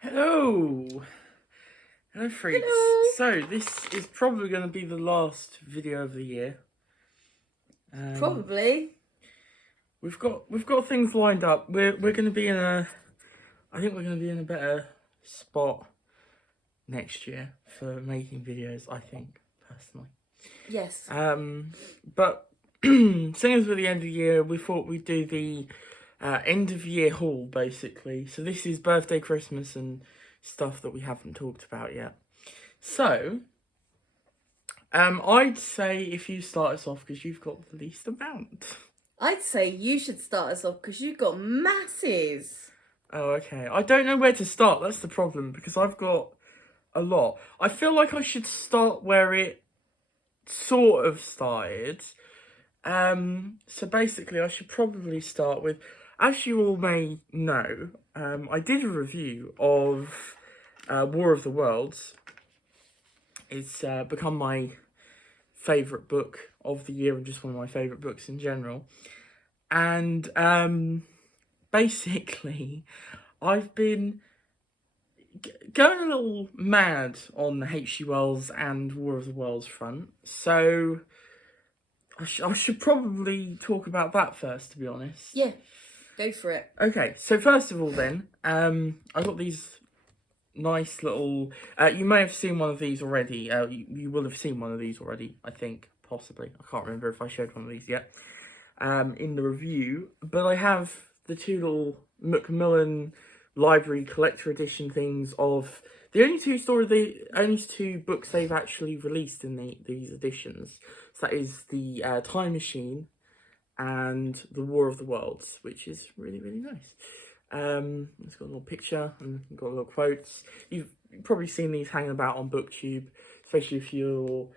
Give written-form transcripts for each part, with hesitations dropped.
Hello! Hello freaks. Hello. So this is probably going to be the last video of the year. Probably. We've got things lined up. We're going to be in I think we're going to be in a better spot next year for making videos, I think, personally. Yes. But seeing as we're the end of the year, we thought we'd do the end of year haul basically. So this is birthday, Christmas and stuff that we haven't talked about yet. So I'd say if you start us off because you've got the least amount. I'd say you should start us off because you've got masses. Oh, okay. I don't know where to start. That's the problem because I've got a lot. I feel like I should start where it sort of started. So basically, I should probably start with, as you all may know, I did a review of War of the Worlds. It's become my favourite book of the year and just one of my favourite books in general. And basically, I've been going a little mad on the H.G. Wells and War of the Worlds front. So I should probably talk about that first, to be honest. Yeah, go for it. Okay, so first of all then, I got these nice little, you may have seen one of these already, you will have seen one of these already, I think, possibly. I can't remember if I showed one of these yet, in the review, but I have the two little Macmillan Library Collector Edition things of the only two books they've actually released in these editions. So that is the Time Machine and the War of the Worlds, which is really, really nice. It's got a little picture and got little quotes. You've probably seen these hanging about on BookTube, especially if you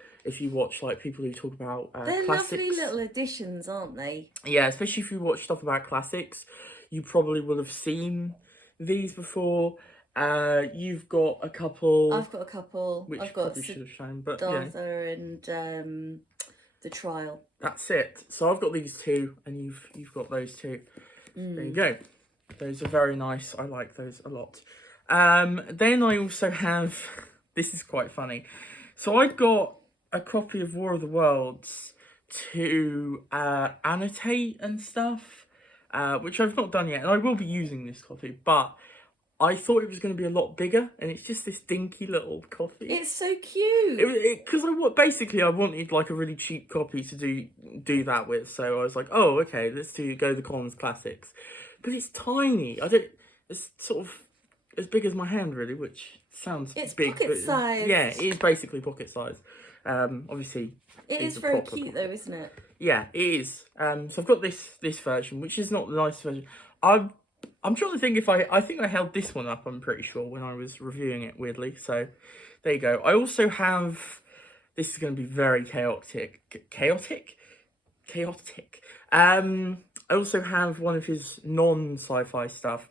watch like people who talk about They're classics. lovely little additions, aren't they? Yeah, especially if you watch stuff about classics, you probably will have seen these before. You've got a couple. I've got a couple. Which I've got probably should have shown, but yeah. Siddhartha and The Trial. That's it. So I've got these two, and you've got those two. There you go. Those are very nice. I like those a lot. Then I also have, this is quite funny. So I got a copy of War of the Worlds to annotate and stuff, which I've not done yet. And I will be using this copy, but I thought it was going to be a lot bigger, and it's just this dinky little copy. It's so cute. Because I wanted like a really cheap copy to do that with. So I was like, oh, okay, let's go the Collins Classics. But it's tiny. It's sort of as big as my hand, really, which sounds It's big. pocket size. Yeah, it is basically pocket size. Obviously, It is very cute, though, isn't it? Yeah, it is. So I've got this version, which is not the nicest version. I'm trying to think if I think I held this one up. I'm pretty sure when I was reviewing it, weirdly. So there you go. I also have. This is going to be very chaotic. I also have one of his non-sci-fi stuff,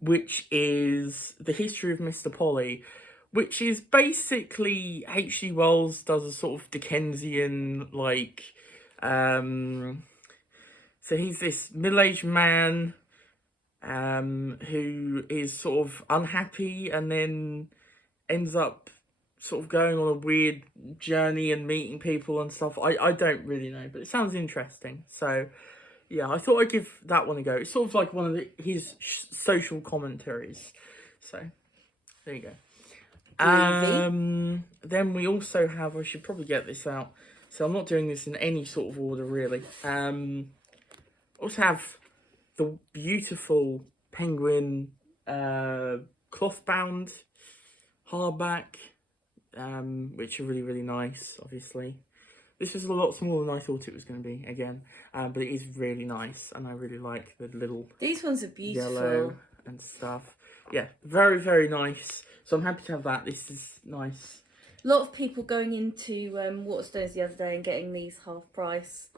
which is The History of Mr. Polly, which is basically H.G. Wells does a sort of Dickensian, like, so he's this middle-aged man who is sort of unhappy and then ends up sort of going on a weird journey and meeting people and stuff. I don't really know, but it sounds interesting. So, yeah, I thought I'd give that one a go. It's sort of like one of his social commentaries. So, there you go. Then we also have, I should probably get this out. So I'm not doing this in any sort of order, really. Also have the beautiful Penguin cloth-bound hardback, which are really, really nice, obviously. This was a lot smaller than I thought it was going to be, again. But it is really nice, and I really like the little These ones are beautiful. yellow and stuff. Yeah, very, very nice. So I'm happy to have that. This is nice. A lot of people going into Waterstones the other day and getting these half-price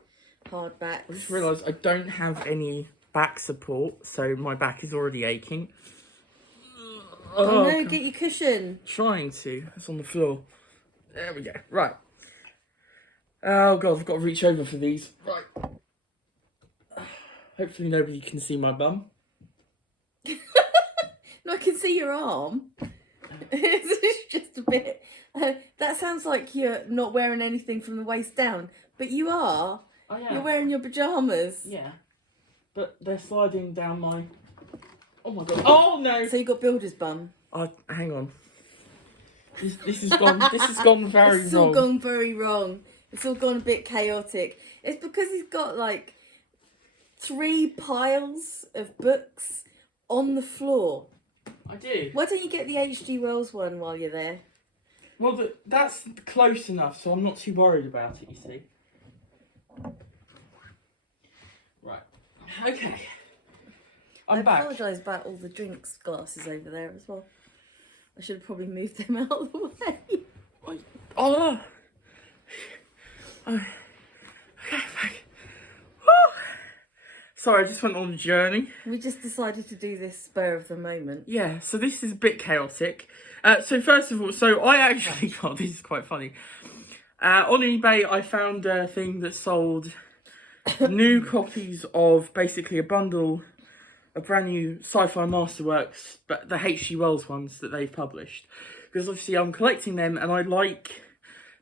hardbacks. I just realised I don't have any back support, so my back is already aching. Oh no, get your cushion. Trying to. It's on the floor. There we go. Right. Oh god, I've got to reach over for these. Right. Hopefully nobody can see my bum. No, I can see your arm. It's just a bit. That sounds like you're not wearing anything from the waist down, but you are. Oh yeah. You're wearing your pajamas. Yeah. But they're sliding down my. Oh my god. Oh no. So you got builder's bum. Hang on. This has gone. This has gone very It's wrong. all gone very wrong. It's all gone a bit chaotic. It's because he's got like 3 piles of books on the floor. I do. Why don't you get the H.G. Wells one while you're there? Well, that's close enough, so I'm not too worried about it. You see. Right. Okay. I'm I back. apologise about all the drinks glasses over there as well. I should have probably moved them out of the way. Oh. Okay. Woo. Sorry, I just went on a journey. We just decided to do this spur of the moment. Yeah, so this is a bit chaotic. So first of all, so I actually got, this is quite funny. On eBay, I found a thing that sold new copies of basically a bundle of brand new sci-fi masterworks, but the H.G. Wells ones that they've published. Because obviously I'm collecting them and I like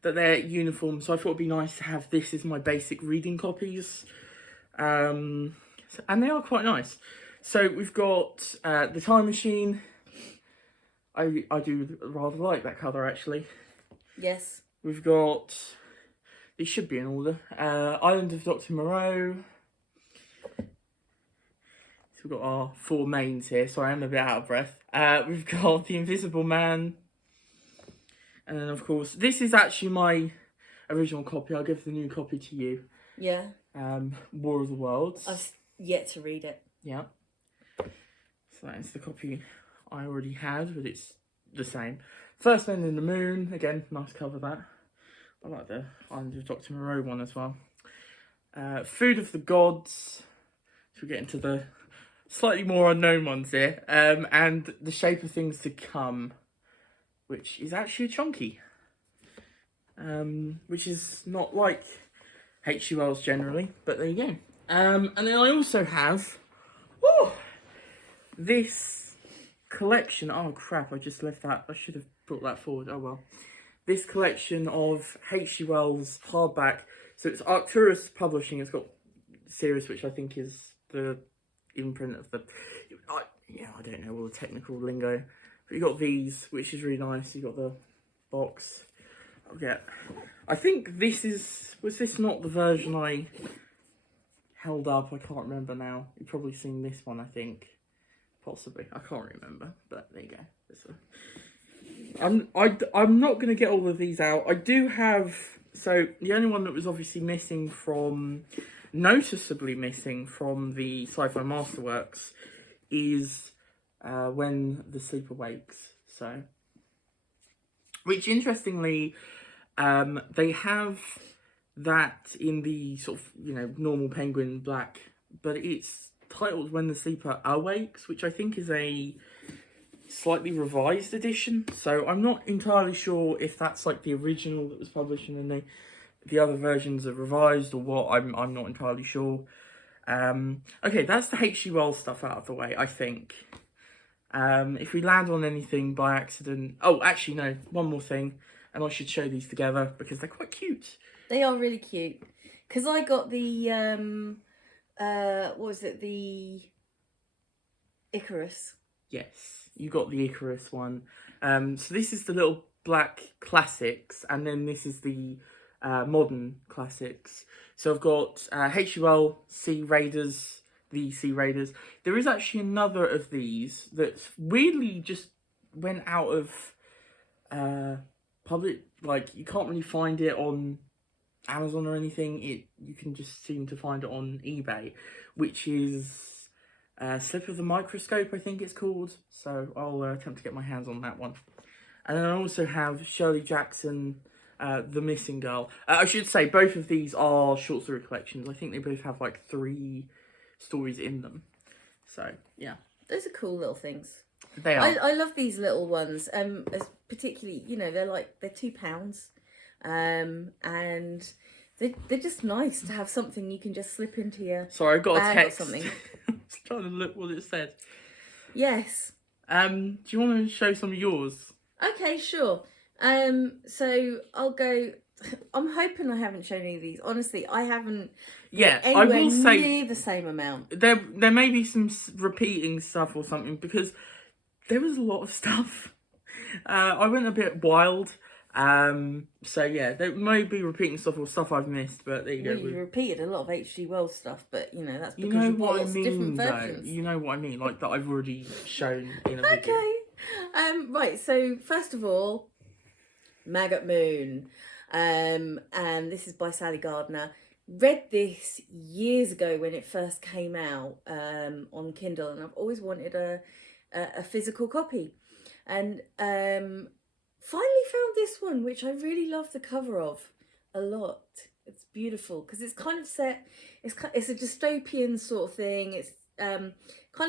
that they're uniform, so I thought it'd be nice to have this as my basic reading copies. And they are quite nice. So we've got The Time Machine. I do rather like that colour actually. Yes. We've got, these should be in order, Island of Dr. Moreau. So we've got our 4 mains here, so I am a bit out of breath. We've got The Invisible Man. And then of course, this is actually my original copy. I'll give the new copy to you. Yeah. War of the Worlds. I've yet to read it. Yeah. So that's the copy I already had, but it's the same. First Men in the Moon, again, nice cover that. I like the Island of Dr. Moreau one as well. Food of the Gods. So we get into the slightly more unknown ones here. And The Shape of Things to Come, which is actually chunky. Which is not like H.G. Wells generally, but there you go. And then I also have this collection. Oh crap, I just left that. I should have brought that forward. Oh well. This collection of H.G. Wells hardback. So it's Arcturus Publishing. It's got series, which I think is the imprint of the... I don't know all the technical lingo. But you got these, which is really nice. You got the box. Okay. I think this is... Was this not the version I held up? I can't remember now. You've probably seen this one, I think. Possibly. I can't remember. But there you go. I'm not going to get all of these out. I do have... So, the only one that was obviously missing from... Noticeably missing from the Sci-Fi Masterworks is When the Sleeper Wakes. So... Which, interestingly, they have that in the sort of, normal Penguin black, but it's titled When the Sleeper Awakes, which I think is a slightly revised edition. So I'm not entirely sure if that's like the original that was published and then the other versions are revised or what. I'm not entirely sure. Okay, that's the H.G. Wells stuff out of the way, I think. If we land on anything by accident... Oh, actually, no. One more thing. And I should show these together because they're quite cute. They are really cute. Because I got the... what was it? The Icarus. Yes, you got the Icarus one. So this is the little black classics. And then this is the modern classics. So I've got H.G. Wells, Sea Raiders... The Sea Raiders. There is actually another of these that weirdly just went out of public. Like, you can't really find it on Amazon or anything. You can just seem to find it on eBay, which is Slip of the Microscope, I think it's called. So I'll attempt to get my hands on that one. And then I also have Shirley Jackson, The Missing Girl. I should say both of these are short story collections. I think they both have like 3 stories in them. So yeah, Those are cool little things. they are. I love these little ones. Particularly, they're £2, and they're just nice to have something you can just slip into your Sorry, I got a bag or text. something. I was trying to look what it said. Yes. Do you want to show some of yours? Okay, sure. So I'll go. I'm hoping I haven't shown any of these. Honestly, I haven't. Yeah, I Anywhere will say near the same amount. there may be some repeating stuff or something because there was a lot of stuff. I went a bit wild. So yeah, there may be repeating stuff or stuff I've missed, but there you Well, go. you repeated a lot of H.G. Wells stuff, but that's You because know you bought what I lots of different mean, though. versions. You know what I mean, like that I've already shown in a video. Okay. Right. So first of all, Maggot Moon, and this is by Sally Gardner. Read this years ago when it first came out on Kindle, and I've always wanted a physical copy, and finally found this one, which I really love the cover of a lot. It's beautiful because it's kind of set. It's a dystopian sort of thing. It's kind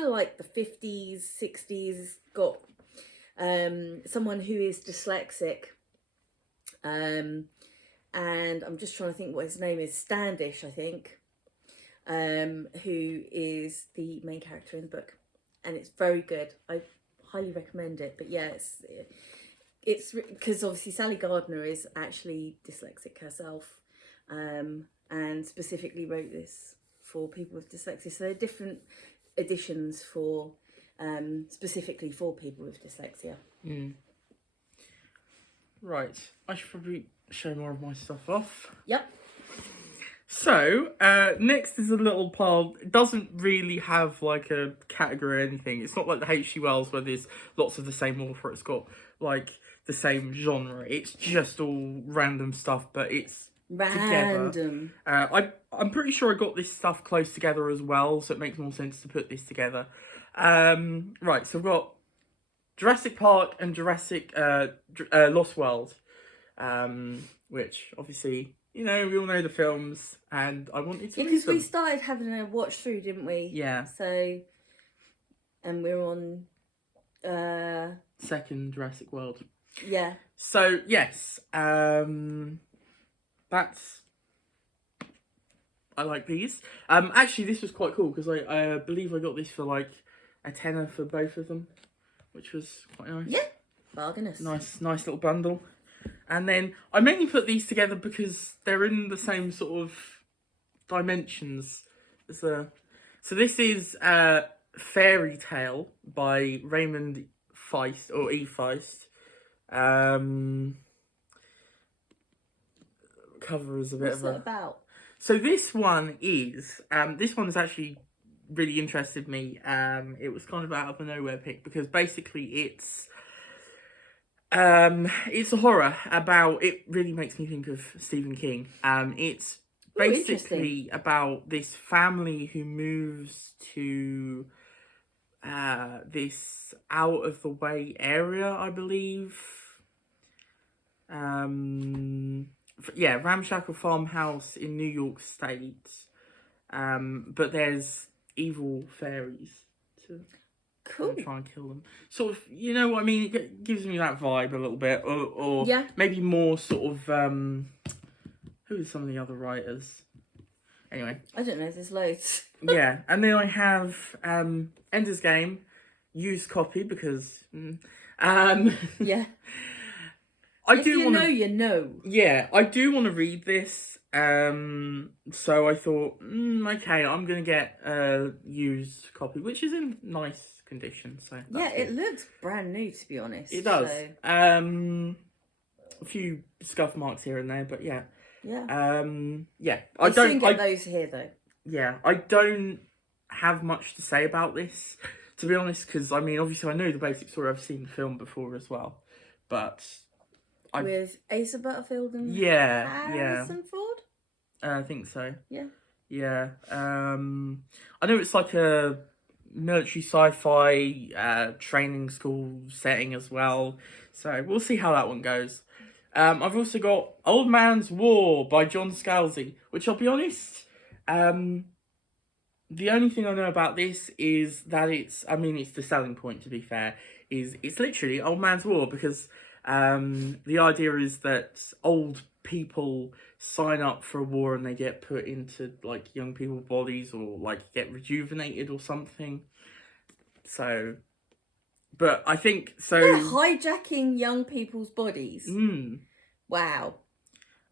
of like the 50s, 60s. Got someone who is dyslexic. And I'm just trying to think what his name is. Standish, I think. Who is the main character in the book, and it's very good. I highly recommend it. But yeah, it's because obviously Sally Gardner is actually dyslexic herself, and specifically wrote this for people with dyslexia. So there are different editions for specifically for people with dyslexia. Right, I should probably show more of my stuff off. Yep. So, next is a little pile. It doesn't really have like a category or anything. It's not like the H.G. Wells where there's lots of the same author. It's got like the same genre. It's just all random stuff, but it's Random. together. I'm pretty sure I got this stuff close together as well, so it makes more sense to put this together. Right, so I've got Jurassic Park and Jurassic Lost World, which obviously, you know, we all know the films, and I wanted to read Because we them. started having a watch through, didn't we? Yeah. So, and we're on, Second Jurassic World. yeah. So yes, that's. I like these. Actually, this was quite cool because I believe I got this for like a tenner for both of them, which was quite nice. Yeah. Bargainous. Nice little bundle. And then I mainly put these together because they're in the same sort of dimensions. So this is Fairy Tale by Raymond Feist or E. Feist. Cover is a bit What's of it a. about? So this one is this one's actually really interested me. It was kind of out of a nowhere pick because basically it's a horror about. It really makes me think of Stephen King. It's basically about this family who moves to this out of the way area, I believe. Yeah, ramshackle farmhouse in New York State. But there's evil fairies to Cool. try and kill them. Sort of, you know what I mean? It gives me that vibe a little bit, or Yeah. maybe more sort of. Who are some of the other writers? Anyway, I don't know. There's loads. yeah, and then I have Ender's Game, used copy because. Yeah. I If do you want know, to. you know. Yeah, I do want to read this. So I thought, okay, I'm gonna get a used copy, which is in nice condition. So Yeah, that's it good. looks brand new, to be honest. It does. So, A few scuff marks here and there, but yeah. yeah. Yeah. I soon get those here, though. Yeah, I don't have much to say about this, to be honest, because I mean, obviously, I know the basic story. I've seen the film before as well, but With Asa Butterfield and yeah. Harrison Ford? I think so. Yeah. Yeah. I know it's like a military sci-fi training school setting as well. So we'll see how that one goes. I've also got Old Man's War by John Scalzi, which I'll be honest, the only thing I know about this is that it's the selling point, to be fair, is it's literally Old Man's War because the idea is that old people sign up for a war and they get put into like young people's bodies or like get rejuvenated or something. So But I think so. They're hijacking young people's bodies. Wow.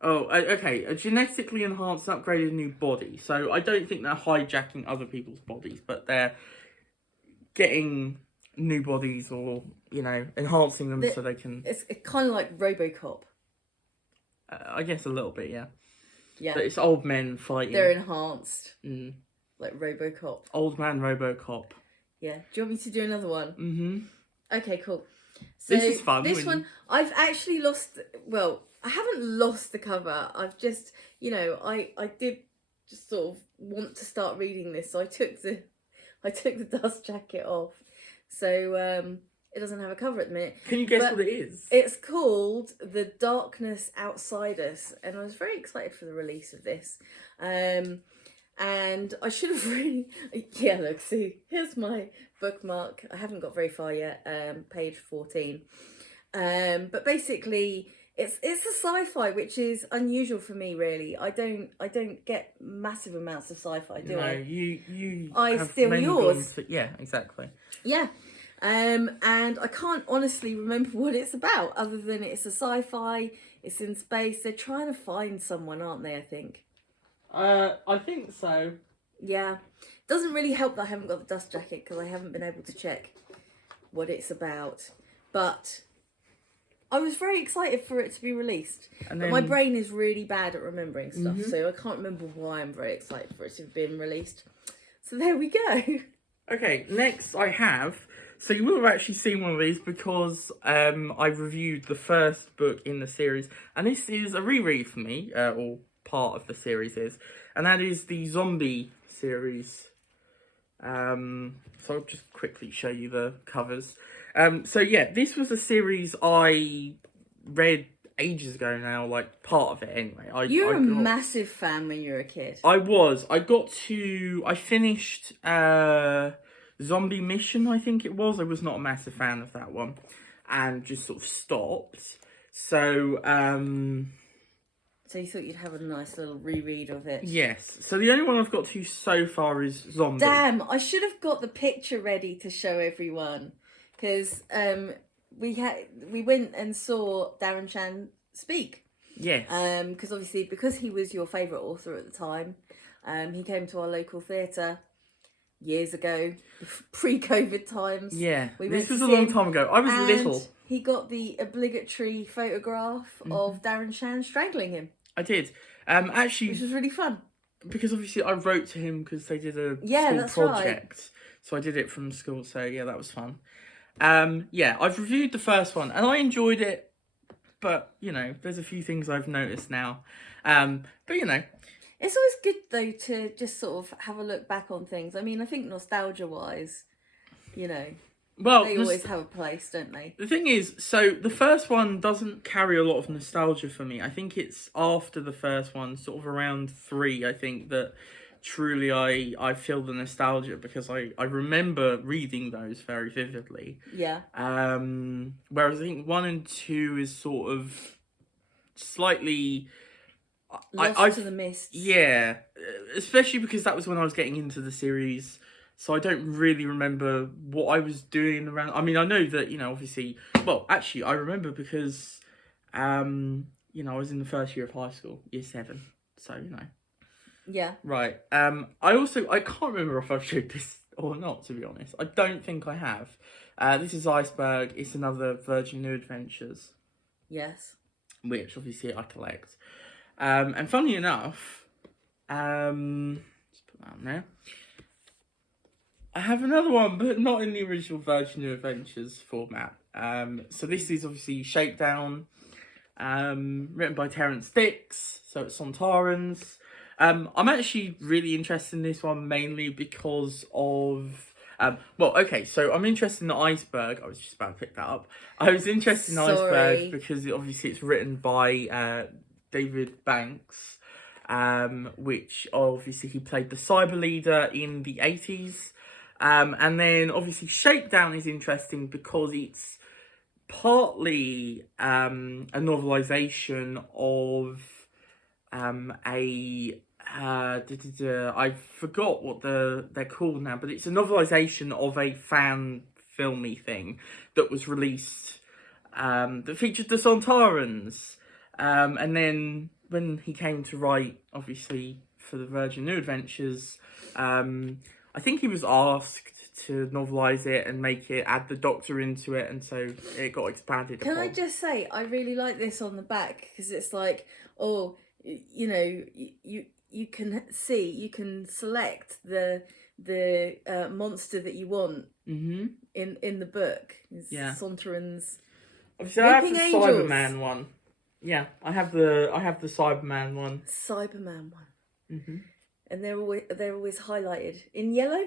Oh, okay. A genetically enhanced, upgraded new body. So I don't think they're hijacking other people's bodies, but they're getting new bodies, or enhancing them so they can. It's kind of like RoboCop. I guess a little bit, yeah. Yeah. But it's old men fighting. They're enhanced. Mm. Like RoboCop. Old man RoboCop. Yeah. Do you want me to do another one? Mm-hmm. Okay, cool. So this is fun. This one, I've actually lost. Well, I haven't lost the cover. I've just, I did just sort of want to start reading this, so I took the dust jacket off. So it doesn't have a cover at the minute. Can you guess what it is? It's called The Darkness Outside Us, and I was very excited for the release of this. And I should have really... Yeah, look, see, here's my bookmark. I haven't got very far yet, page 14. But basically, it's a sci-fi, which is unusual for me, really. I don't get massive amounts of sci-fi, do I? You I have steal mainly yours. gone for- yeah, exactly. Yeah. And I can't honestly remember what it's about, other than it's a sci-fi, it's in space. They're trying to find someone, aren't they, I think? I think so. Yeah. Doesn't really help that I haven't got the dust jacket, because I haven't been able to check what it's about. But I was very excited for it to be released. And But then... my brain is really bad at remembering stuff, so I can't remember why I'm very excited for it to have been released. So there we go. Okay, next I have... So you will have actually seen one of these, because I reviewed the first book in the series. And this is a reread for me, or part of the series is. And that is the Zombie series. So I'll just quickly show you the covers. So yeah, this was a series I read ages ago now, like part of it anyway. You were a massive fan when you were a kid. I was. I finished Zombie Mission, I think it was. I was not a massive fan of that one, and just sort of stopped. So So you thought you'd have a nice little reread of it? yes. So the only one I've got to so far is Zombie. Damn, I should have got the picture ready to show everyone, because we went and saw Darren Shan speak. Yes. Because obviously, because he was your favourite author at the time, he came to our local theatre years ago, pre-COVID times. Yeah, we this went was to a see long him, time ago. I was and little. He got the obligatory photograph of Darren Shan strangling him. I did. Actually, Which was really fun. because obviously I wrote to him because they did a that's school right. project. So I did it from school. So yeah, that was fun. Yeah, I've reviewed the first one and I enjoyed it. But, there's a few things I've noticed now. But, It's always good, though, to just sort of have a look back on things. I mean, I think nostalgia-wise, well, they always have a place, don't they? the thing is, so the first one doesn't carry a lot of nostalgia for me. I think it's after the first one, sort of around 3, I think, that truly I feel the nostalgia, because I remember reading those very vividly. Yeah. Whereas I think 1 and 2 is sort of slightly... Lost to the mists. Yeah, especially because that was when I was getting into the series, so I don't really remember what I was doing around. I mean, I know that, obviously, well, actually, I remember because, I was in the first year of high school, year 7, so, Yeah. Right. I can't remember if I've showed this or not, to be honest. I don't think I have. This is Iceberg. It's another Virgin New Adventures. Yes. Which, obviously, I collect. And funny enough, let's put that on there. I have another one, but not in the original Virgin New Adventures format. So this is obviously Shakedown, written by Terrance Dicks, so it's Sontarans. I'm actually really interested in this one, mainly because of... so I'm interested in the Iceberg. I was just about to pick that up. I was interested in Iceberg because obviously it's written by... David Banks, which obviously he played the cyber leader in the 80s. And then obviously Shakedown is interesting because it's partly a novelisation of I forgot what they're called now, but it's a novelisation of a fan filmy thing that was released that featured the Sontarans. And then when he came to write, obviously, for the Virgin New Adventures, I think he was asked to novelise it and add the Doctor into it, and so it got expanded Can I upon. just say, I really like this on the back because it's like, oh, you know, you can see, you can select the monster that you want Mm-hmm. in the book. It's Yeah. Sontaran's Obviously, I have the Weeping Angels. Cyberman one. Yeah, I have the Cyberman one. Cyberman one, Mm-hmm. and they're always highlighted in yellow.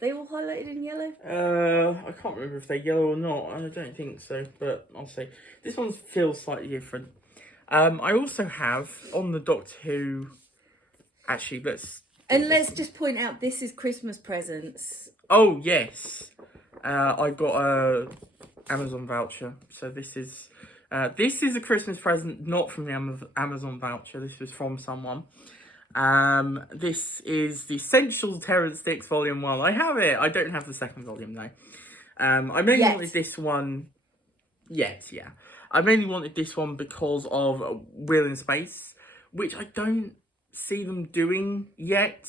They all highlighted in yellow. I can't remember if they're yellow or not. I don't think so, but I'll see. This one feels slightly different. I also have on the Doctor Who. Actually, let's just point out this is Christmas presents. Oh yes, I got a Amazon voucher. So this is a Christmas present, not from the Amazon voucher. This was from someone. This is the Essential Terrance Dicks Volume 1. I have it. I don't have the second volume though. I mainly wanted this one. Yet, yeah. I mainly wanted this one because of Will in Space, which I don't see them doing yet.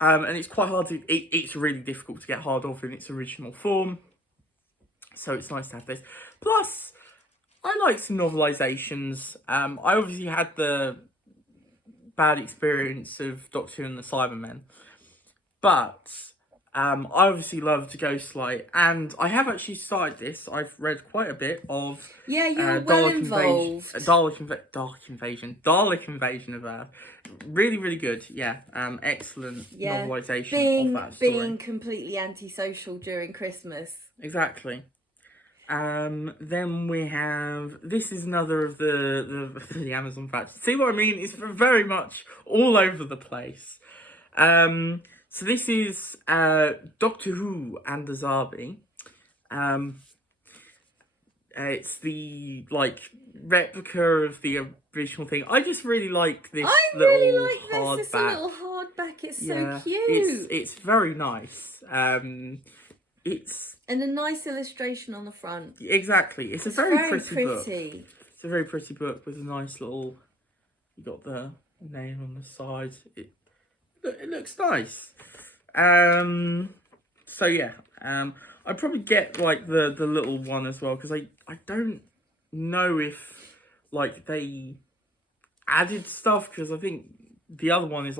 And it's quite hard to. It's really difficult to get hold of in its original form. So it's nice to have this. Plus, I like some novelizations. I obviously had the bad experience of Doctor Who and the Cybermen, but I obviously love to Ghostlight, and I have actually started this. I've read quite a bit of You're well involved. Dalek Invasion of Earth. Really, really good. Yeah, excellent novelisation of that story. Being completely antisocial during Christmas. Exactly. Then we have, this is another of the Amazon facts. See what I mean? It's very much all over the place. So this is Doctor Who and the Zarbi. It's the replica of the original thing. I just really like this. I really like this. It's a little hardback. It's so cute. It's very nice. And a nice illustration on the front. Exactly. It's a very pretty book. Pretty. It's a very pretty book with a nice little. You got the name on the side. It looks nice. So yeah. I'd probably get the little one as well because I don't know if they added stuff because I think the other one is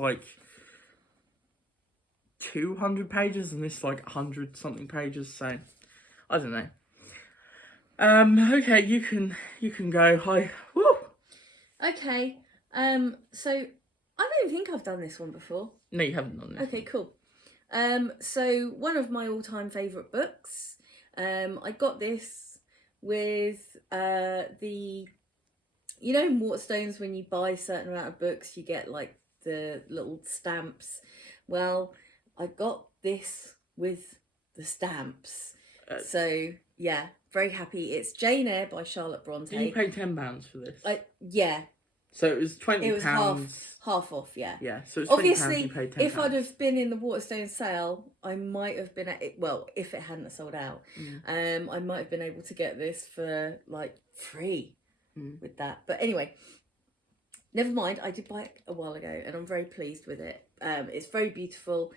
200 pages and this 100 something pages, so I don't know. Okay, you can go. Hi. Woo! Okay. So I don't think I've done this one before. No, you haven't done this. Okay, cool. So one of my all-time favourite books. I got this with in Waterstones when you buy a certain amount of books you get the little stamps. Well, I got this with the stamps. So yeah, very happy. It's Jane Eyre by Charlotte Bronte. You paid £10 for this. Yeah. So it was £20. It was half off, yeah. Yeah, so it's obviously, £20, you paid £10. if I'd have been in the Waterstone sale, I might have been if it hadn't sold out, I might have been able to get this for free with that. But anyway, never mind. I did buy it a while ago, and I'm very pleased with it. It's very beautiful.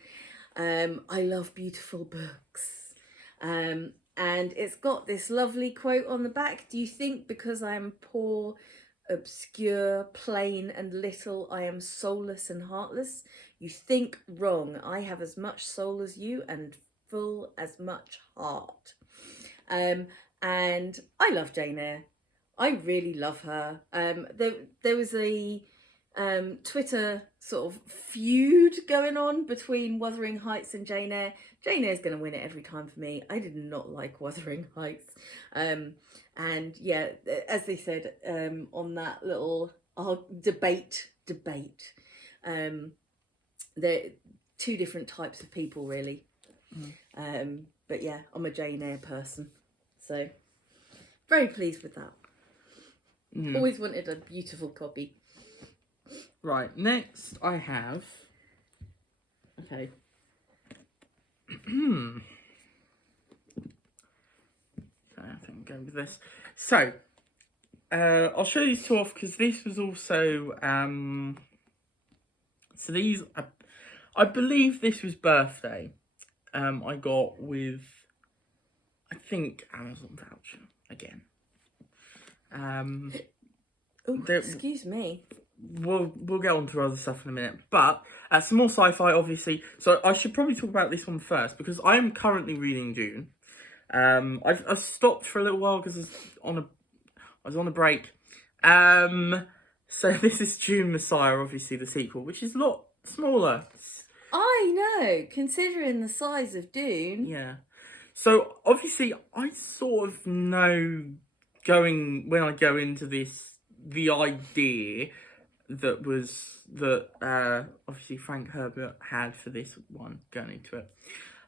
I love beautiful books. And it's got this lovely quote on the back. Do you think because I am poor, obscure, plain and little, I am soulless and heartless? You think wrong. I have as much soul as you and full as much heart. And I love Jane Eyre. I really love her. There was a Twitter sort of feud going on between Wuthering Heights and Jane Eyre. Jane Eyre's going to win it every time for me. I did not like Wuthering Heights. And yeah, as they said on that little debate, they're two different types of people, really. But yeah, I'm a Jane Eyre person. So, very pleased with that. Always wanted a beautiful copy. Right, next I have... Okay. going with this. So, I'll show these two off because this was also, so these, I believe this was birthday. I got with, I think, Amazon voucher again. Excuse me. We'll get on to other stuff in a minute, but some more sci-fi, obviously. So I should probably talk about this one first because I'm currently reading Dune. I've stopped for a little while because I was on a break. So this is Dune Messiah, obviously the sequel, which is a lot smaller. I know, considering the size of Dune. Yeah. So obviously I sort of know when I go into this, the idea that obviously Frank Herbert had for this one going into it.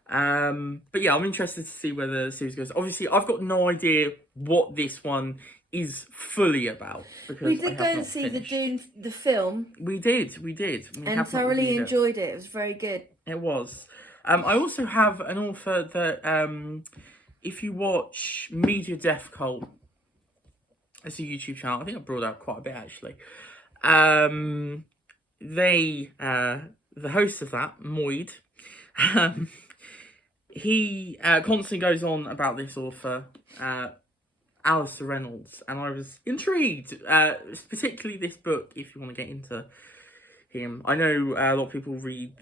But yeah, I'm interested to see where the series goes. Obviously, I've got no idea what this one is fully about because We did go and see the film. We did. And thoroughly enjoyed it. It was very good. It was. I also have an author that if you watch Media Death Cult, it's a YouTube channel. I think I brought out quite a bit actually. The host of that, Moid, he constantly goes on about this author, Alistair Reynolds, and I was intrigued, particularly this book, if you want to get into him. I know a lot of people read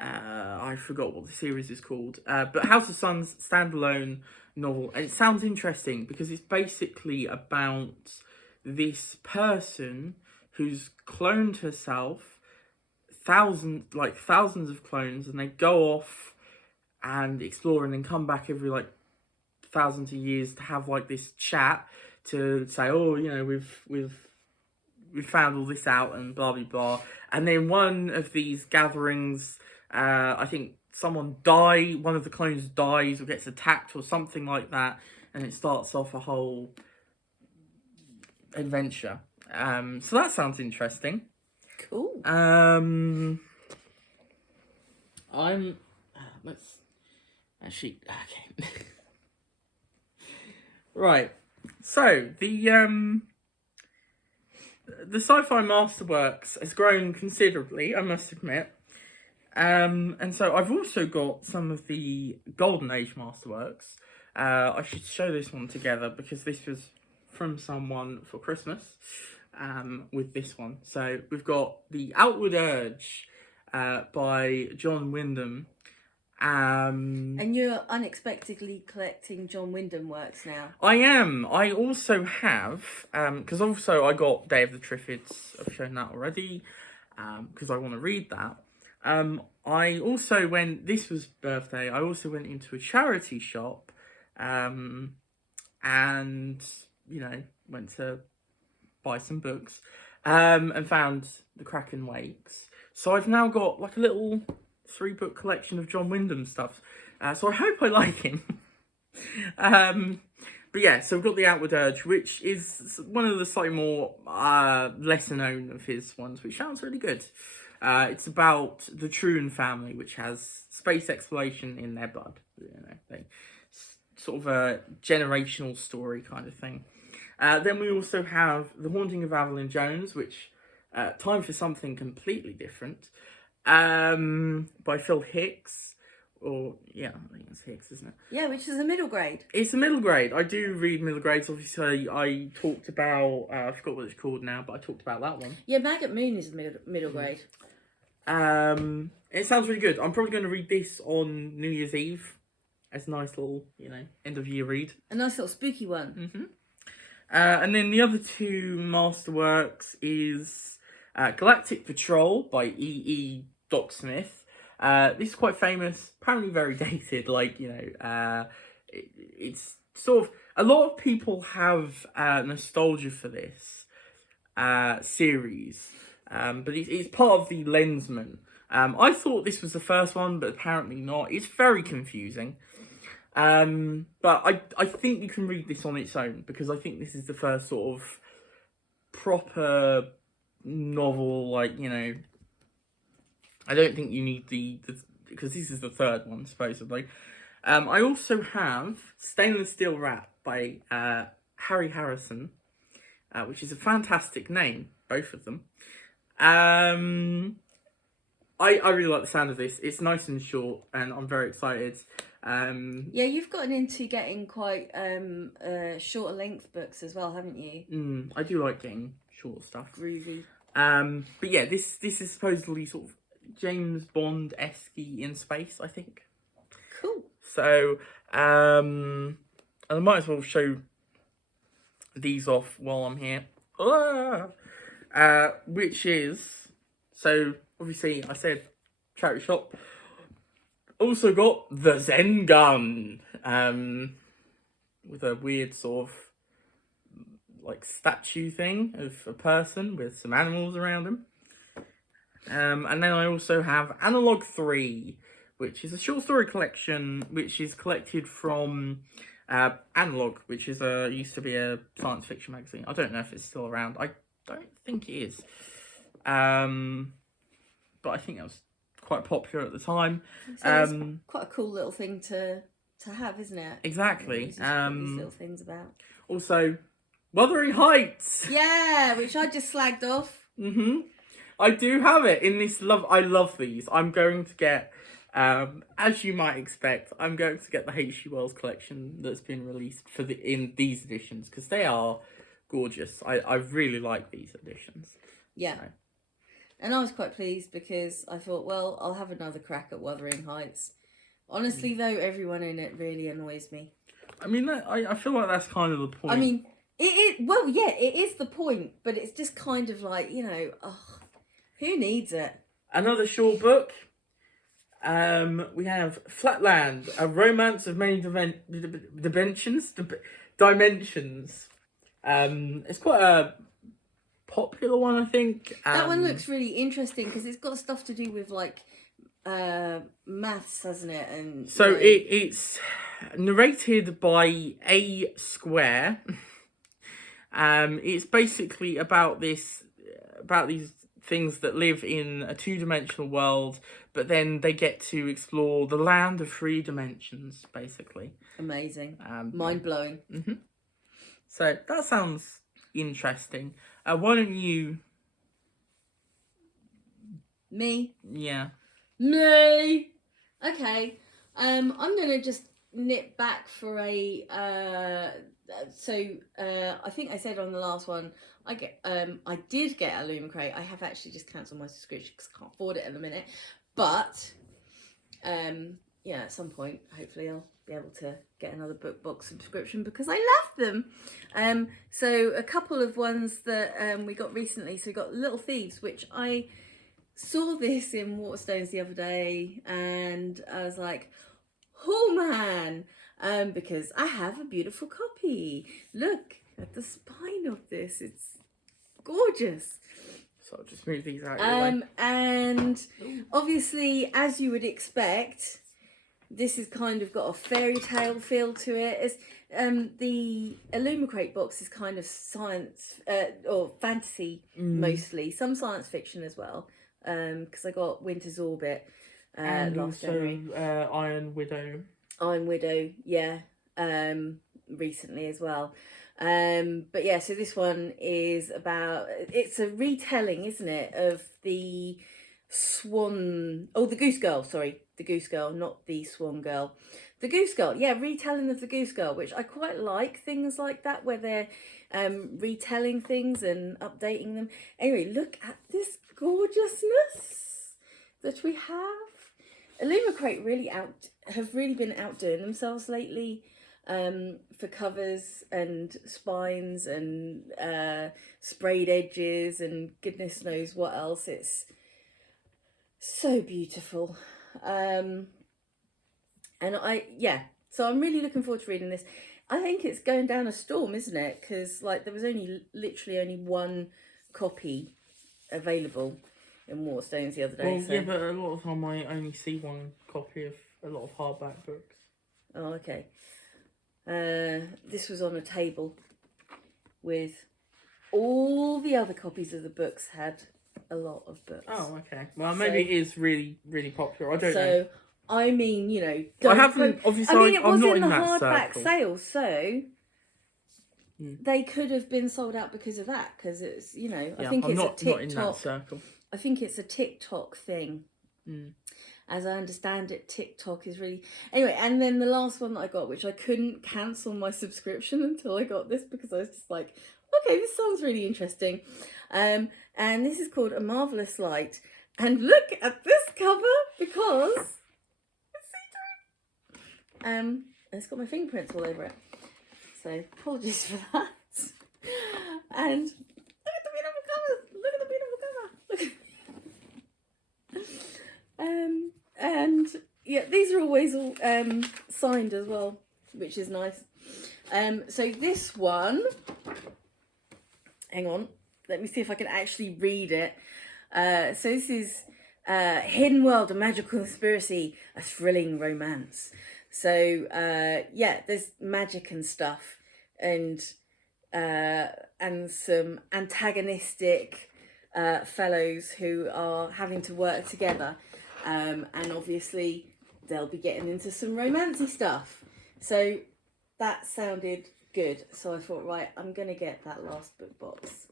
I forgot what the series is called, but House of Suns standalone novel, and it sounds interesting because it's basically about this person who's cloned herself, thousands of clones, and they go off and explore and then come back every thousands of years to have this chat to say, oh, we've found all this out and blah blah blah. And then one of these gatherings, I think one of the clones dies or gets attacked or something like that, and it starts off a whole adventure. So that sounds interesting. Cool. Let's actually, okay. Right. So the Sci-Fi Masterworks has grown considerably, I must admit. And so I've also got some of the Golden Age Masterworks. I should show this one together because this was from someone for Christmas. With this one. So we've got The Outward Urge by John Wyndham. And you're unexpectedly collecting John Wyndham works now. I am. I also have, because also I got Day of the Triffids. I've shown that already, because I want to read that. I also this was birthday, I also went into a charity shop, and, went to buy some books, and found The Kraken Wakes. So I've now got a little 3-book collection of John Wyndham stuff. So I hope I like him. But yeah, so we've got The Outward Urge, which is one of the slightly more lesser known of his ones, which sounds really good. It's about the Truen family, which has space exploration in their blood. Sort of a generational story kind of thing. Then we also have The Haunting of Evelyn Jones, which time for something completely different, by Phil Hicks. I think it's Hicks, isn't it? Yeah, which is a middle grade. It's a middle grade. I do read middle grades. Obviously, I talked about, I forgot what it's called now, but I talked about that one. Yeah, Maggot Moon is middle grade. It sounds really good. I'm probably going to read this on New Year's Eve as a nice little, end of year read. A nice little spooky one. Mm-hmm. And then the other 2 masterworks is Galactic Patrol by E.E. Doc Smith. This is quite famous, apparently very dated, it's sort of, a lot of people have nostalgia for this series, but it's part of the Lensman. I thought this was the first one, but apparently not. It's very confusing. But I think you can read this on its own, because I think this is the first sort of proper novel, I don't think you need because this is the 3rd one, supposedly. I also have Stainless Steel Rat by Harry Harrison, which is a fantastic name, both of them. I really like the sound of this. It's nice and short, and I'm very excited. Yeah, you've gotten into getting quite shorter length books as well, haven't you? I do like getting short stuff. Groovy. But yeah, this is supposedly sort of James Bond-esque in space, I think. Cool. So, and I might as well show these off while I'm here. Which is, so obviously I said charity shop. Also got the Zen gun, with a weird sort of like statue thing of a person with some animals around him. And then I also have Analog 3, which is a short story collection which is collected from Analog, which is used to be a science fiction magazine. I don't know if it's still around. I don't think it is. But I think that was quite popular at the time. So it's quite a cool little thing to have, isn't it? Exactly. These little things about. Also, Wuthering Heights. Yeah, which I just slagged off. I do have it in this I love these. I'm going to get, as you might expect, I'm going to get the H.G. Wells collection that's been released in these editions because they are gorgeous. I really like these editions. Yeah. So. And I was quite pleased because I thought, well, I'll have another crack at Wuthering Heights. Honestly, though, everyone in it really annoys me. I mean, I feel like that's kind of the point. I mean, it is the point, but it's just kind of like, who needs it? Another short book. We have Flatland, a romance of many dimensions. It's quite a popular one, I think. That one looks really interesting because it's got stuff to do with like maths, hasn't it? And so it's narrated by A Square. It's basically about these things that live in a two-dimensional world, but then they get to explore the land of three dimensions, basically. Amazing. Mind-blowing. Mm-hmm. So that sounds interesting. Why don't you... Me? Yeah. Me! Okay. I'm going to just nip back for a... I think I said on the last one, I did get a Illumicrate. I have actually just cancelled my subscription because I can't afford it at the minute. But, at some point, hopefully I'll be able to get another BookBox subscription because I love them. So a couple of ones that we got recently. So we got Little Thieves, which I saw this in Waterstones the other day, and I was like, oh man, because I have a beautiful copy. Look at the spine of this. It's gorgeous. So I'll just move these out of your way. And obviously, as you would expect, this has kind of got a fairy tale feel to it. It's, the Illumicrate box is kind of science or fantasy mostly, some science fiction as well. Because I got Winter's Orbit and last also January. Iron Widow. Iron Widow, yeah, recently as well. But yeah, so this one is about, it's a retelling, isn't it, of the the Goose Girl, sorry, the Goose Girl, not the Swan Girl. The Goose Girl, yeah, retelling of the Goose Girl, which I quite like things like that, where they're retelling things and updating them. Anyway, look at this gorgeousness that we have. Illumicrate have really been outdoing themselves lately for covers and spines and sprayed edges and goodness knows what else. It's so beautiful. So I'm really looking forward to reading this. I think it's going down a storm, isn't it? Because like there was literally only one copy available in Waterstones the other day. Well, yeah, but a lot of time I only see one copy of a lot of hardback books. Oh, okay. This was on a table with all the other copies of the books had a lot of books. Oh, okay. Well, maybe it is really, really popular. I don't know. So, I mean, I haven't, obviously, I mean, it was I'm not in the that hardback circle. sale, so they could have been sold out because of that. Because it's, you know, I Yeah, think I'm it's not a not in that TikTok. circle. I think it's a TikTok thing. Mm. As I understand it, TikTok is really... Anyway, and then the last one that I got, which I couldn't cancel my subscription until I got this, because I was just like, okay, this sounds really interesting. And this is called A Marvelous Light. And look at this cover, because it's see-through. And it's got my fingerprints all over it. So apologies for that. And look at the beautiful covers. Look at the beautiful cover. Look. And yeah, these are always all signed as well, which is nice. So this one, hang on, let me see if I can actually read it. So this is Hidden World, a Magical Conspiracy, a Thrilling Romance. So yeah, there's magic and stuff, and some antagonistic fellows who are having to work together. And obviously they'll be getting into some romancy stuff. So that sounded good. So I thought, right, I'm going to get that last book box.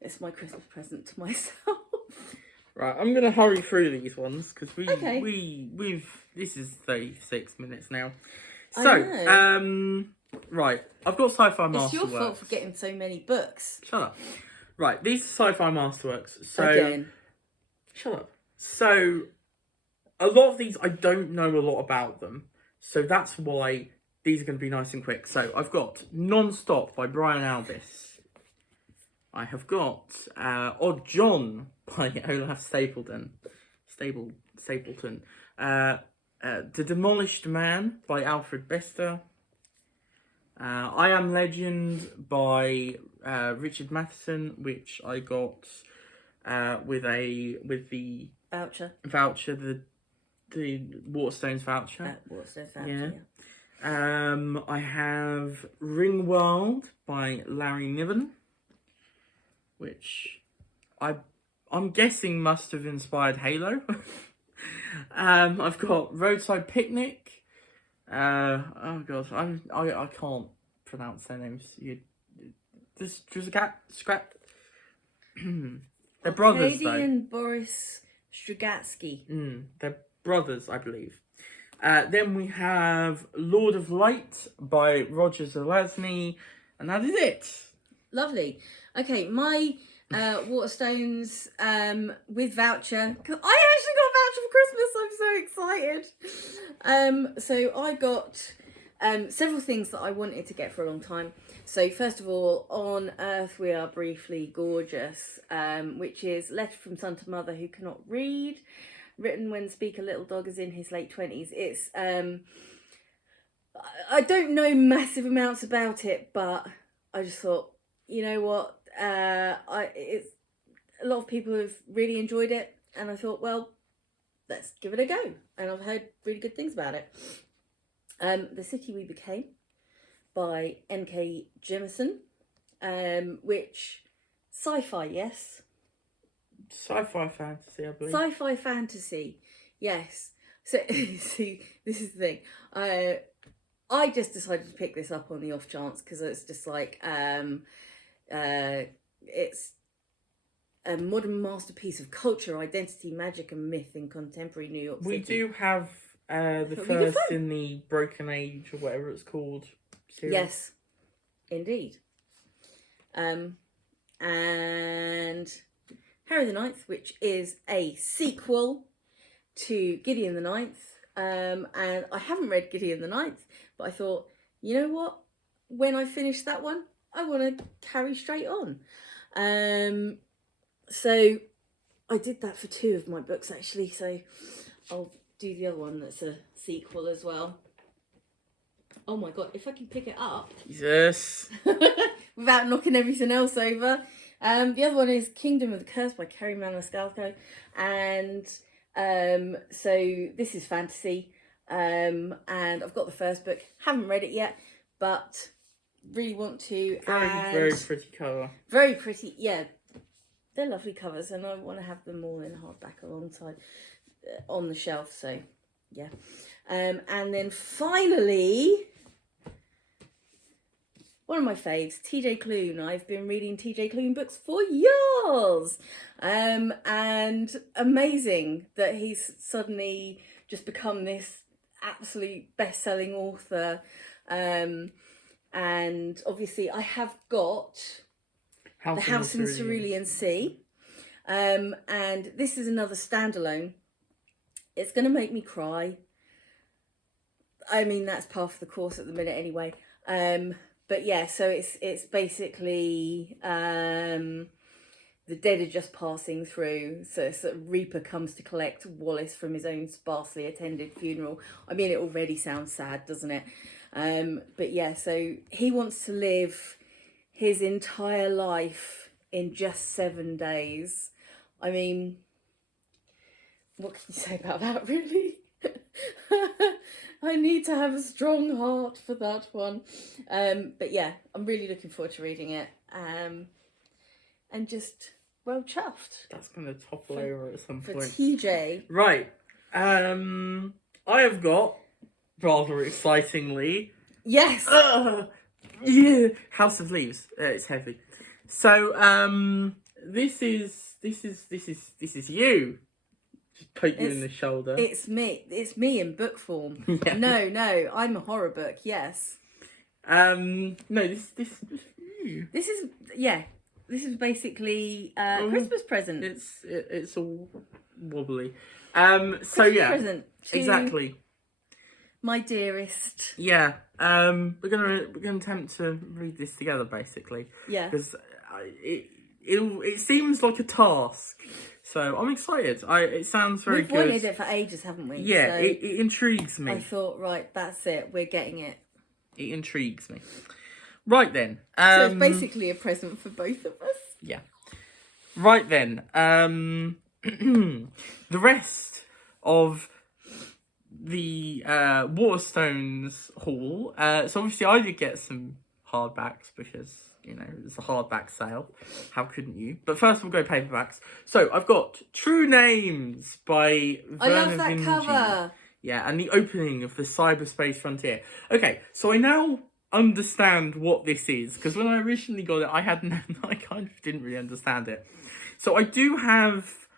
It's my Christmas present to myself. Right, I'm going to hurry through these ones because Okay. this is 36 minutes now. I So, know. right, I've got Sci-Fi Masterworks. It's your fault for getting so many books. Shut up. Right, these are Sci-Fi Masterworks. So, Again. Shut up. So, a lot of these I don't know a lot about them, so that's why these are going to be nice and quick. So I've got Non-Stop by Brian Aldiss. I have got Odd John by Olaf Stapleton. The Demolished Man by Alfred Bester. I Am Legend by Richard Matheson, which I got with the Voucher. The Waterstones voucher. Waterstones voucher, yeah. I have Ringworld by Larry Niven, which I'm guessing must have inspired Halo. I've got Roadside Picnic. Oh god, I can't pronounce their names. Scrap. They're brothers though. and Boris Strugatsky. They're brothers, I believe. Then we have Lord of Light by Roger Zelazny, and that is it. Lovely. Okay, my Waterstones with voucher. I actually got a voucher for Christmas. I'm so excited. So I got several things that I wanted to get for a long time. So first of all, On Earth We Are Briefly Gorgeous, which is Letter from Son to Mother Who Cannot Read, written when Speaker Little Dog is in his late 20s. It's I don't know massive amounts about it, but I just thought, you know what, it's a lot of people have really enjoyed it, and I thought, well, let's give it a go. And I've heard really good things about it. The City We Became by N.K. Jemisin, which sci-fi, yes. Sci-fi fantasy, I believe. Sci-fi fantasy, yes. So, see, this is the thing. I just decided to pick this up on the off chance because it's just like, it's a modern masterpiece of culture, identity, magic, and myth in contemporary New York City. We do have the first in the Broken Age, or whatever it's called, series. Yes, indeed. And Harry the Ninth, which is a sequel to Gideon the Ninth. And I haven't read Gideon the Ninth, but I thought, you know what? When I finish that one, I want to carry straight on. So I did that for 2 of my books, actually. So I'll do the other one that's a sequel as well. Oh my god, if I can pick it up. Jesus. Without knocking everything else over. The other one is Kingdom of the Curse by Kerry Maniscalco. And so this is fantasy. And I've got the first book. Haven't read it yet, but really want to. Very pretty cover. Very pretty, yeah. They're lovely covers, and I want to have them all in hardback alongside on the shelf. So, yeah. And then finally, one of my faves, TJ Klune. I've been reading TJ Klune books for years. And amazing that he's suddenly just become this absolute best-selling author. And obviously I have got The House in Cerulean Sea. And this is another standalone. It's going to make me cry. I mean, that's part of the course at the minute anyway. But yeah, so it's basically the dead are just passing through. So Reaper comes to collect Wallace from his own sparsely attended funeral. I mean, it already sounds sad, doesn't it? But yeah, so he wants to live his entire life in just 7 days. I mean, what can you say about that, really? I need to have a strong heart for that one. But yeah, I'm really looking forward to reading it. And just well chuffed. That's going to topple over at some For point. TJ. Right. I have got, rather excitingly, Yes. yeah, House of Leaves. It's heavy. So, this is you. Just poke you in the shoulder. It's me. It's me in book form. Yeah. No, I'm a horror book. Yes. No, this is you. This is basically Christmas present. It's all wobbly. Christmas present to exactly. my dearest. Yeah. We're gonna attempt to read this together, basically. Yeah. Because it seems like a task. So I'm excited. It sounds very We've good. wanted it for ages, haven't we? Yeah, So it intrigues me. I thought, right, that's it. We're getting it. It intrigues me. Right then. So it's basically a present for both of us. Yeah. Right then. The rest of the Waterstones haul. So obviously I did get some hardbacks because, you know, it's a hardback sale. How couldn't you? But first we'll go paperbacks. So I've got True Names by Verna I love that Vinge. cover. Yeah, and the opening of the cyberspace frontier. Okay, so I now understand what this is, because when I originally got it, I kind of didn't really understand it. So I do have,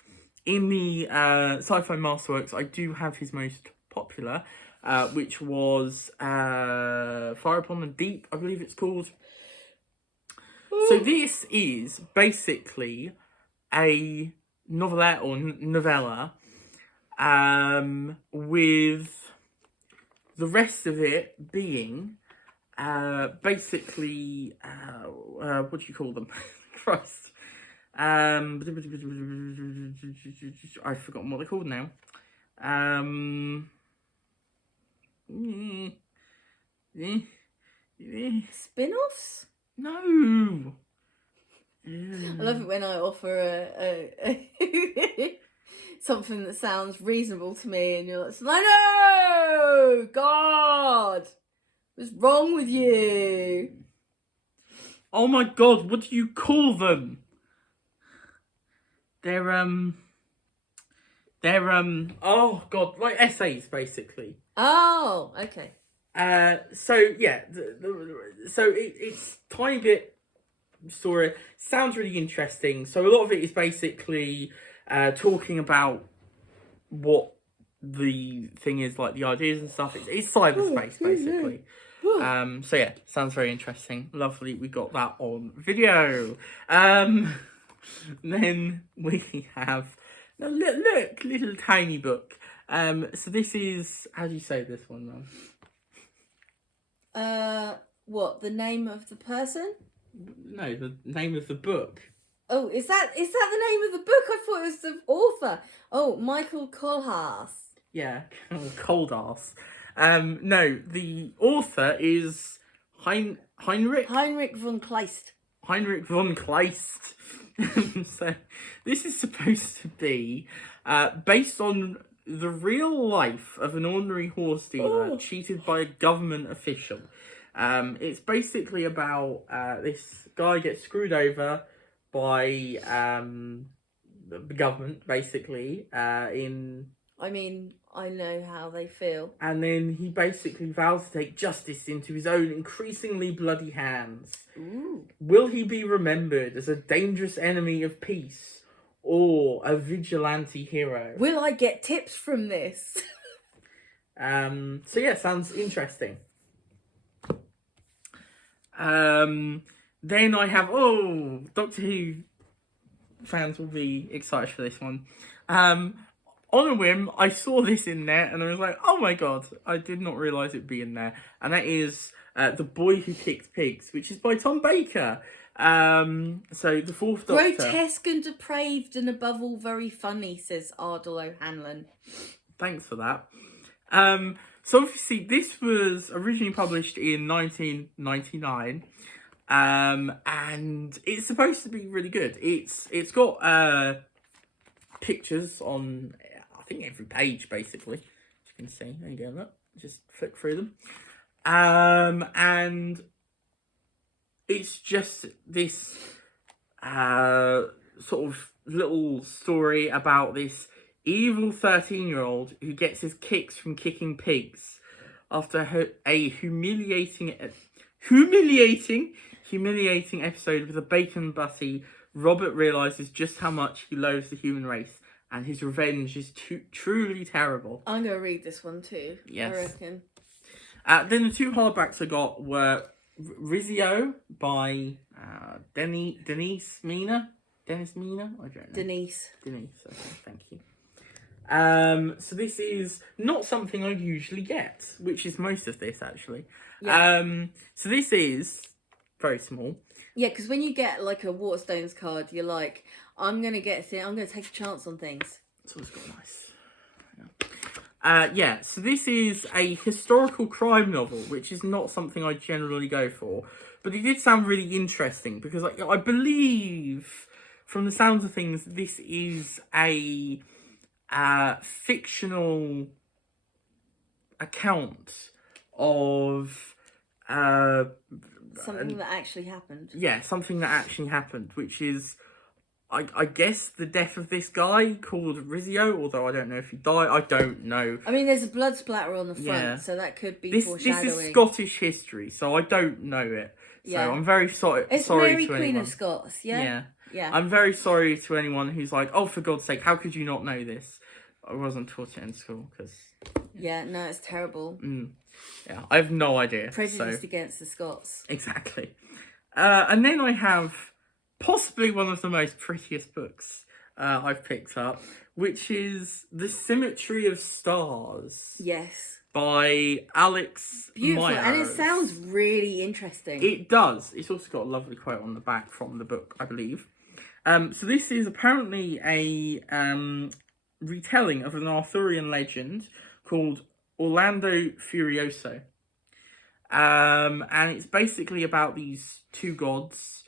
in the Sci-Fi Masterworks, I do have his most popular, which was Fire Upon the Deep, I believe it's called. So this is basically a novelette or novella, with the rest of it being basically what do you call them? Christ. I've forgotten what they're called now. Spin-offs? No. I love it when I offer a something that sounds reasonable to me, and you're like, no, God, what's wrong with you? Oh my God, what do you call them? They're oh God, like essays basically. Oh, okay. So yeah, it's tiny bit story. Sounds really interesting. So a lot of it is basically talking about what the thing is, like the ideas and stuff. It's cyberspace basically. So yeah, sounds very interesting. Lovely, we got that on video. Then we have a little tiny book. So this is, how do you say this one, Mum? What, the name of the person? No, the name of the book. Oh, is that the name of the book? I thought it was the author. Oh, Michael Kohlhaas. Yeah, cold ass. No, the author is Heinrich von Kleist. Heinrich von Kleist. So this is supposed to be based on the real life of an ordinary horse dealer cheated by a government official. It's basically about this guy gets screwed over by the government, basically. I mean, I know how they feel. And then he basically vows to take justice into his own increasingly bloody hands. Ooh. Will he be remembered as a dangerous enemy of peace or a vigilante hero? Will I get tips from this? So yeah, sounds interesting. Then I have Doctor Who fans will be excited for this one. On a whim, I saw this in there and I was like, oh my god, I did not realise it'd be in there. And that is The Boy Who Kicked Pigs, which is by Tom Baker. So the fourth Doctor. Grotesque and depraved and above all very funny, says Ardal O'Hanlon. Thanks for that. So obviously this was originally published in 1999. And it's supposed to be really good. It's got pictures on, I think, every page basically. As you can see, there you go. Look, just flick through them. And it's just this sort of little story about this evil 13-year-old who gets his kicks from kicking pigs after a humiliating episode with a bacon butty. Robert realises just how much he loathes the human race, and his revenge is truly terrible. I'm going to read this one too. Yes. I reckon. Then the two hardbacks I got were Rizzio by Dennis Mina. I don't know. Denise. Okay, thank you. So this is not something I usually get, which is most of this actually. Yeah. So this is very small. Yeah, because when you get like a Waterstones card, you're like, I'm going to take a chance on things. It's always got nice. Yeah, so this is a historical crime novel, which is not something I generally go for. But it did sound really interesting because I believe, from the sounds of things, this is a fictional account of Something that actually happened. Yeah, something that actually happened, which is, I guess, the death of this guy called Rizzio, although I don't know if he died. I don't know. I mean, there's a blood splatter on the front, Yeah. so that could be This foreshadowing. is Scottish history, so I don't know it. Yeah. So I'm very sorry. It's sorry Mary, to Queen anyone. of Scots, yeah? Yeah. I'm very sorry to anyone who's like, oh, for God's sake, how could you not know this? I wasn't taught it in school because. Yeah, no, it's terrible. Yeah, I have no idea. Prejudiced so. against the Scots. Exactly. And then I have possibly one of the most prettiest books I've picked up, which is The Symmetry of Stars. Yes. By Alex Beautiful, Myers. and it sounds really interesting. It does. It's also got a lovely quote on the back from the book, I believe. So this is apparently a retelling of an Arthurian legend called Orlando Furioso. And it's basically about these two gods,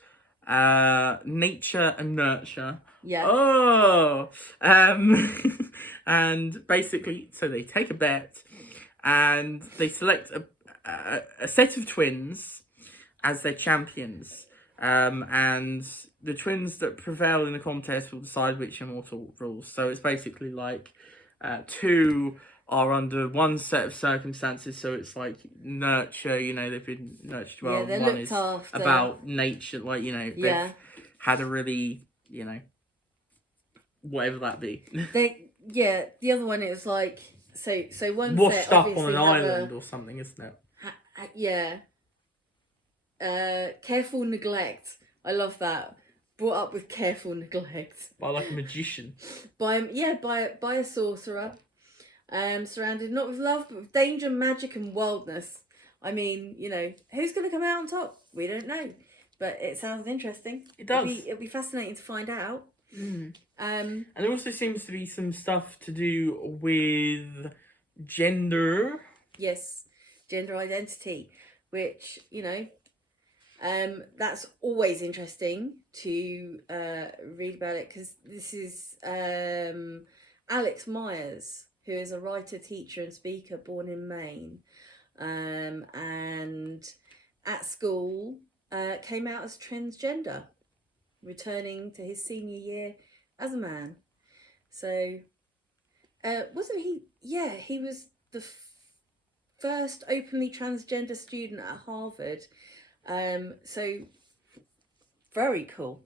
nature and nurture. Yeah. And basically, so they take a bet and they select a set of twins as their champions. And the twins that prevail in the contest will decide which immortal rules. So it's basically like two are under one set of circumstances, so it's like nurture, they've been nurtured well. Yeah, they're one looked is after. about nature, like, they've had a really, whatever that be. The other one is like, so one washed set up obviously on an have island or something, isn't it? Careful neglect. I love that. Brought up with careful neglect. By like a magician. By a sorcerer. Surrounded not with love, but with danger, magic, and wildness. I mean, who's going to come out on top? We don't know. But it sounds interesting. It does. It'll be fascinating to find out. And there also seems to be some stuff to do with gender. Yes, gender identity, which, that's always interesting to read about it, because this is Alex Myers, who is a writer, teacher and speaker born in Maine, and at school came out as transgender, returning to his senior year as a man. So Wasn't he? Yeah, he was the first openly transgender student at Harvard. So very cool.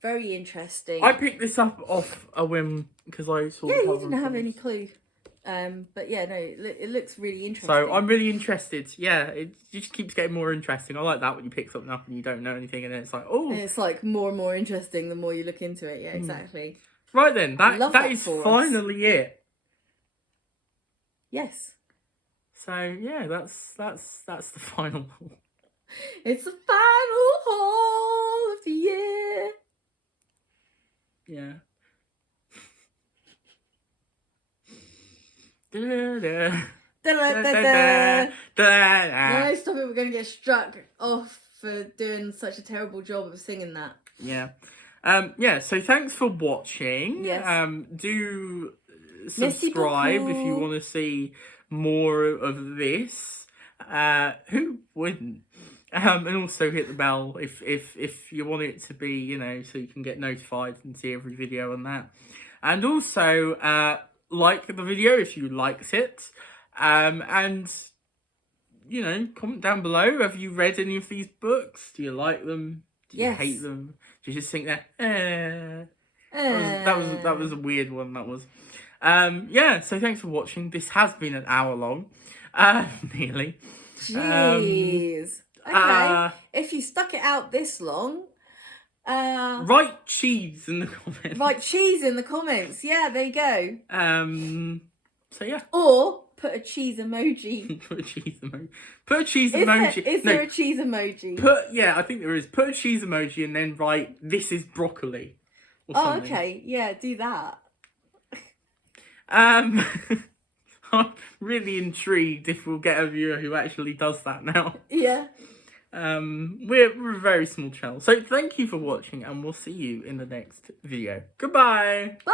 Very interesting. I picked this up off a whim because I saw. Yeah, the you cover didn't and have thought- any clue. But yeah, no, it looks really interesting. So I'm really interested. Yeah, it just keeps getting more interesting. I like that when you pick something up and you don't know anything, and then it's like, oh, And it's like more and more interesting the more you look into it. Hmm. Yeah, exactly. right then. love That that is for us. finally it. Yes. So yeah, that's the final. It's the final haul of the year. Yeah. Da-da-da. Da-da-da-da. Da-da-da. No, stop it. We're going to get struck off for doing such a terrible job of singing that. Yeah. Yeah, so thanks for watching. Yes. Do Merci subscribe if you beaucoup. want to see more of this. Who wouldn't? And also hit the bell if you want it to be, you know, so you can get notified and see every video on that. And also like the video if you liked it. And you know, comment down below. Have you read any of these books? Do you like them? Do you Yes. hate them? Do you just think that that was a weird one, that was. Yeah, so thanks for watching. This has been an hour long. Nearly. Jeez. Okay. If you stuck it out this long, Write cheese in the comments. write cheese in the comments. Yeah, there you go. So yeah. Or put a cheese emoji. Put a cheese emoji. Put a cheese Is emoji. there a cheese emoji? Yeah, I think there is. Put a cheese emoji and then write "This is broccoli." Or Oh, something. okay. Yeah, do that. I'm really intrigued if we'll get a viewer who actually does that now. Yeah. We're a very small channel. So thank you for watching and we'll see you in the next video. Goodbye!